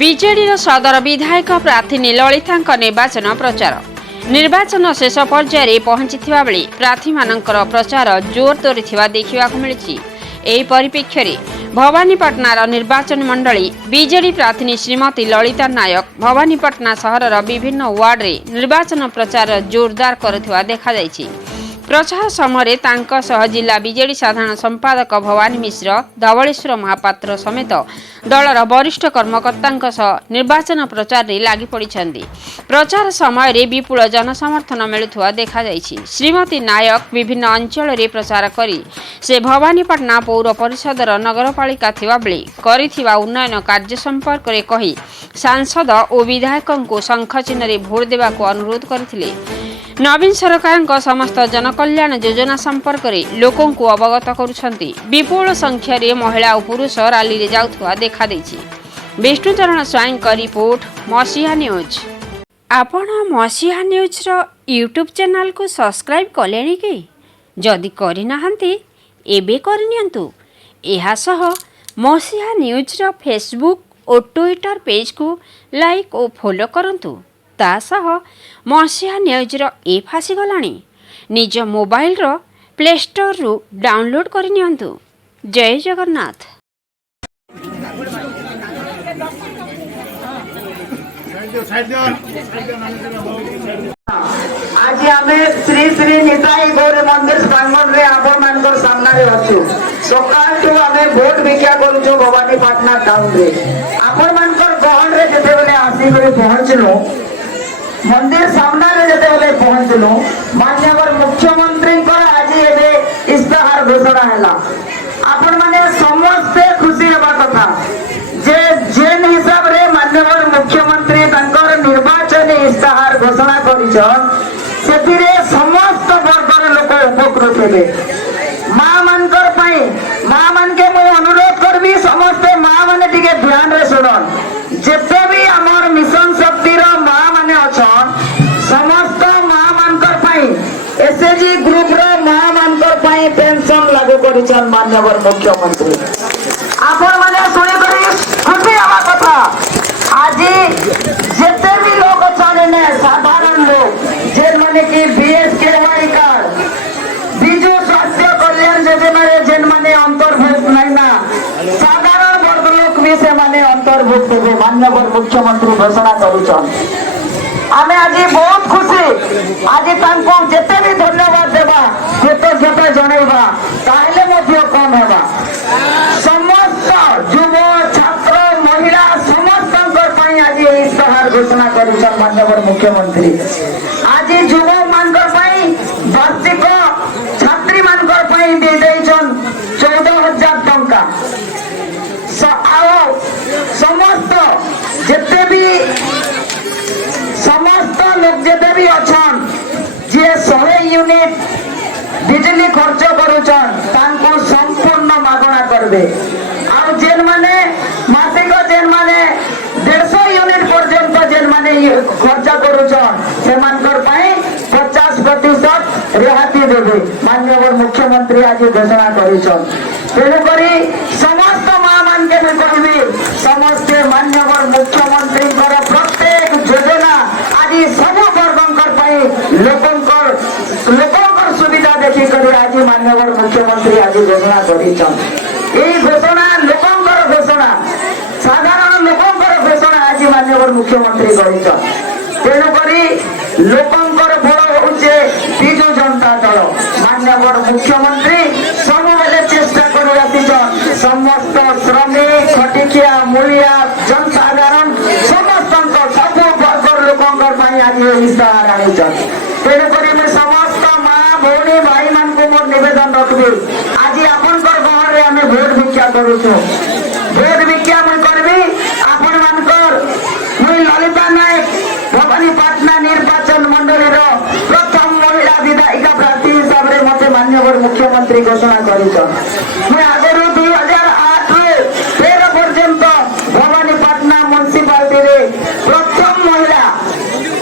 ବିଜେଡିର ସଦର ବିଧାୟକ ପ୍ରାର୍ଥିନୀ ଲଳିତାଙ୍କ ନିର୍ବାଚନ ପ୍ରଚାର। ନିର୍ବାଚନ ଶେଷ ପର୍ଯ୍ୟାୟରେ ପହଞ୍ଚିଥିବା ବେଳେ ପ୍ରାର୍ଥୀମାନଙ୍କର ପ୍ରଚାର ଜୋର ଧରିଥିବା ଦେଖିବାକୁ ମିଳିଛି। ଏହି ପରିପ୍ରେକ୍ଷୀରେ ଭବାନୀପାଟଣାର ନିର୍ବାଚନ ମଣ୍ଡଳୀ ବିଜେଡି ପ୍ରାର୍ଥିନୀ ଶ୍ରୀମତୀ ଲଳିତା ନାୟକ ଭବାନୀପାଟଣା ସହରର ବିଭିନ୍ନ ୱାର୍ଡରେ ନିର୍ବାଚନ ପ୍ରଚାର ଜୋରଦାର କରୁଥିବା ଦେଖାଯାଇଛି। ପ୍ରଚାର ସମୟରେ ତାଙ୍କ ସହ ଜିଲ୍ଲା ବିଜେଡି ସାଧାରଣ ସମ୍ପାଦକ ଭବାନୀ ମିଶ୍ର, ଧବଳେଶ୍ୱର ମହାପାତ୍ର ସମେତ ଦଳର ବରିଷ୍ଠ କର୍ମକର୍ତ୍ତାଙ୍କ ସହ ନିର୍ବାଚନ ପ୍ରଚାରରେ ଲାଗି ପଡ଼ିଛନ୍ତି। ପ୍ରଚାର ସମୟରେ ବିପୁଳ ଜନସମର୍ଥନ ମିଳୁଥିବା ଦେଖାଯାଇଛି। ଶ୍ରୀମତୀ ନାୟକ ବିଭିନ୍ନ ଅଞ୍ଚଳରେ ପ୍ରଚାର କରି ସେ ଭବାନୀପାଟଣା ପୌର ପରିଷଦର ନଗରପାଳିକା ଥିବାବେଳେ କରିଥିବା ଉନ୍ନୟନ କାର୍ଯ୍ୟ ସମ୍ପର୍କରେ କହି ସାଂସଦ ଓ ବିଧାୟକଙ୍କୁ ଶଙ୍ଖ ଚିହ୍ନରେ ଭୋଟ ଦେବାକୁ ଅନୁରୋଧ କରିଥିଲେ। ନବୀନ ସରକାରଙ୍କ ସମସ୍ତ ଜନକଲ୍ୟାଣ ଯୋଜନା ସମ୍ପର୍କରେ ଲୋକଙ୍କୁ ଅବଗତ କରୁଛନ୍ତି। ବିପୁଳ ସଂଖ୍ୟାରେ ମହିଳା ଓ ପୁରୁଷ ରାଲିରେ ଯାଉଥିବା ଦେଖାଦେଇଛି। ବିଷ୍ଣୁଚରଣ ସ୍ୱାଇଁଙ୍କ ରିପୋର୍ଟ, ମସିହା ନ୍ୟୁଜ୍। ଆପଣ ମସିହା ନ୍ୟୁଜ୍ର ୟୁଟ୍ୟୁବ୍ ଚ୍ୟାନେଲକୁ ସବସ୍କ୍ରାଇବ୍ କଲେଣି କି? ଯଦି କରିନାହାନ୍ତି ଏବେ କରିନିଅନ୍ତୁ। ଏହାସହ ମସିହା ନ୍ୟୁଜ୍ର ଫେସବୁକ୍ ଓ ଟ୍ୱିଟର ପେଜ୍କୁ ଲାଇକ୍ ଓ ଫଲୋ କରନ୍ତୁ। ତା ସହ ମସିହା ନ୍ୟୁଜ୍ର ଆପ୍ ଆସିଗଲାଣି। ନିଜ ମୋବାଇଲର ପ୍ଲେ ଷ୍ଟୋରରୁ ଡାଉନଲୋଡ୍ କରିନିଅନ୍ତୁ। ଜୟ ଜଗନ୍ନାଥ। आज आम श्री श्री निताई गौर मंदिर प्रांगण रे आपण मानकर सामने अच्छु। सकाळ आम भोट भिक्षा करूँ भवानीपाटना टाउन रे। आपण मानकर गहन रे जते बेले आसिक पहुंचलु मंदिर सामने रे जते बेले पहुंचलु माननीय मुख्यमंत्री आज एबे इस्ताहार घोषणा हैला। आपण माने समस्ते खुशी हेबा कथा जे जेन हिसाब रे माननीय मुख्यमंत्री तांकर निर्वाचन इस्ताहार घोषणा करिछन सेतिरे समस्त वर्गर लोक उपकृत हेबे। मां मानकर पई मां मान के मैं अनुरोध करबी समस्त मां माने टिके ध्यान रे सुनन। जेते भी हमर मिशन शक्ति रो मां माने अछन समस्त मां मानकर पई एसएजी ग्रुप रो मां मानकर पई पेंशन लागू करिछन माननीय मुख्यमंत्री। आपण माने सुनि करी खुशी हवा कथा। आज जेते भी लोग अछन ने साधारण लोग जे माने कि बीएसकेवाई कार्ड बिजु स्वास्थ्य कल्याण योजना रे जेन माने अंतर्भुक्त नै ना साधारण वर्ग लोक भी से माने अंतर्भुक्त हेबे माननीय मुख्यमंत्री घोषणा करूछन। आमे आज बहुत खुशी। आज तांको जेते भी धन्यवाद देबा कृतज्ञता जणाइबा ताहले मध्ये कम हेबा। समस्त युव छात्र महिला समस्त पई आज इस्ताहार घोषणा करूछन माननीय मुख्यमंत्री। आज युव मानकर पई वार्षिक छात्री मानकर पई दे देछन 14,000 टंका। आओ समस्त जेते भी समस्त लोग जेते भी अछन जे 100 यूनिट बिजली खर्च करूछन तांको संपूर्ण मागणा करबे। आ जेन माने मासिक जेन माने 150 यूनिट पर्यंत जेन माने खर्च करूछन से मानकर पई 50% रिहाती देबे माननीय मुख्यमंत्री आज घोषणा करिछन। तेणु करी समस्त मां मान के कहबी समस्त माननीय मुख्यमंत्री प्रत्येक योजना आज सब वर्गंकर पई लोकंकर सुविधा देखी कर आज माननीय मुख्यमंत्री आज घोषणा करिछन। एई घोषणा लोकंकर घोषणा साधारण लोकंकर घोषणा आज माननीय मुख्यमंत्री करिछन। तेणु करी लोकंकर बड़ होउचे बिजु जनता दल माननीय मुख्यमंत्री सब बेले चेष्टा कर आसीछन समस्त श्रमिक खटिकिया मूलिया जनसाधारण समस्त सब वर्गर लोकंकर पई आज इस्ताहार आनिछन। तेणु करी मैं समस्त मां भौणी भाई मान को मोर निवेदन रखबी आज आपनकर गहन रे आमे भोट भिक्षा करूछु। भोट भिक्षा मैं करबी आपन मानकर मैं ललिता नायक भवानीपाटना निर्वाचन मंडली रो प्रथम महिला विधायिका प्रार्थी हिसाब रे मते माननीय मुख्यमंत्री घोषणा करिछन। मैं आगरु 2008 रे 13 पर्यंत भवानीपाटना म्युनिसिपालिटी रे प्रथम महिला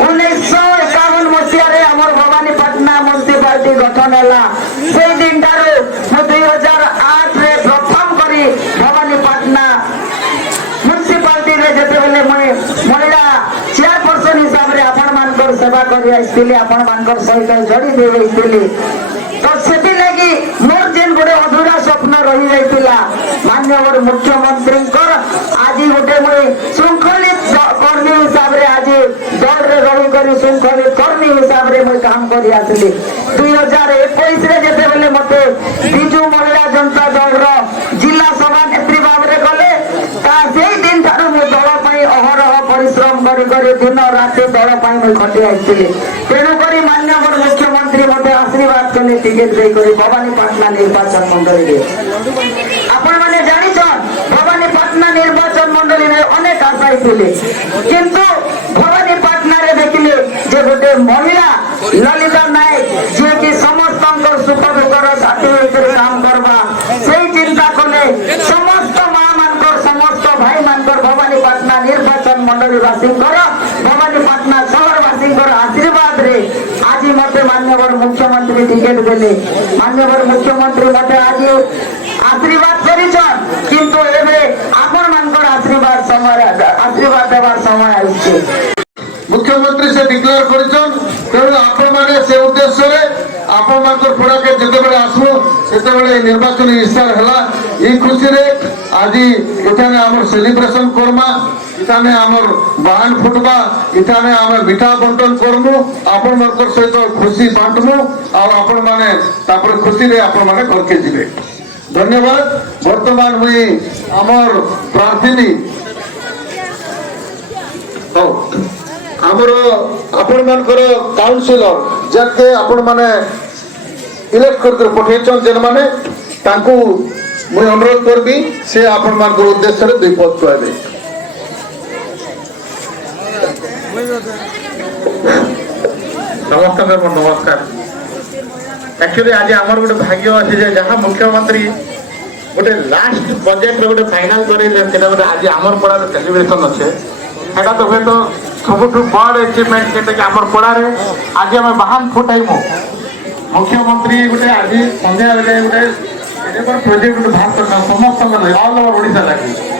1951 मसिया रे हमर भवानीपाटना म्युनिसिपालिटी गठन हैला। से दिन तारो 2008 रे प्रथम करी भवानीपाटना म्युनिसिपालिटी रे जेते बेले मुझे महिला चेयरपर्सन हिसाब से आपण मानकर सेवा कर आपण मानकर सहित जोड़ी दे तो से मोर जेन गोटे अधूरा स्वप्न रही जाइतिला माननीय मुख्यमंत्री आज गोटे मुझे श्रृंखलित कर्मी हिसाब से आज दल रे रही कर श्रृंखलित कर्मी हिसाब से मुझे काम कर 2021 जेते बेले मते बिजू महिला जनता दल जिला सभा नेत्री भाव में गले दिन ठार मो दल अहरह परिश्रम कर दिन राति दल खटी आई तेणुक माननीय मुख्यमंत्री मत आशीर्वाद कले टिकेट देकर भवानीपाटना निर्वाचन मंडली आपण मैंने जानिछन भवानीपाटना निर्वाचन मंडली में अनेक आशायी थे किंतु भवानीपाटना रे देखिले जे गोटे महिला ललिता नायक जे कि समस्त सुख दुखर साथी होकर काम करवा से चिंता कले समस्त माँ मानकर समस्त भाई मानकर भवानीपाटना निर्वाचन मंडली वासी भवानीपाटना सहरवासी आशीर्वाद रे आज मत माननीय मुख्यमंत्री टिकेट देले माननीय मुख्यमंत्री मत आज आशीर्वाद करिछन किंतु एबे आपण मानकर आशीर्वाद देवार समय आइछे मुख्यमंत्री से डिक्लेयर करिछन तेणु आपण माने से उद्देश्य रे आपण मानकर पड़ा के जते बेले आसु सेते बेले निर्वाचन इशार हला ई खुशी रे आज एठाने हमर सेलिब्रेशन करमा इठाने हमर बाहन फुटबा इठाने हम मिठा बंटन करमु आपण मानकर सहित खुशी बांटमु आ आपण माने तापर खुशी रे आपण माने घर के जिवे धन्यवाद वर्तमान मुई हमर प्रार्थी हो हमरो आपण मानकर काउंसिलर जके आपण माने इलेक्ट करके पठेचन जेन माने तांकू मुई अनुरोध करबी से आपण मानकर उद्देश्य रे दुई पद कहबे समस्त नमस्कार एक्चुअली आज आमर गोटे भाग्य अच्छे जहाँ मुख्यमंत्री गोटे लास्ट बजेट में गोटे फाइनाल करे गोटे आज आमर पड़ा सेलिब्रेशन अच्छे सेटा तो हूँ सब बड़ अचिवमेंट जोटा आमर पड़ारे आज आम बाहन फुटाइमु मुख्यमंत्री गोटे आज संध्या बेले गोटे प्रोजेक्ट गोटे बाहर कर समस्त ऑल ओवर ओडिशा लगे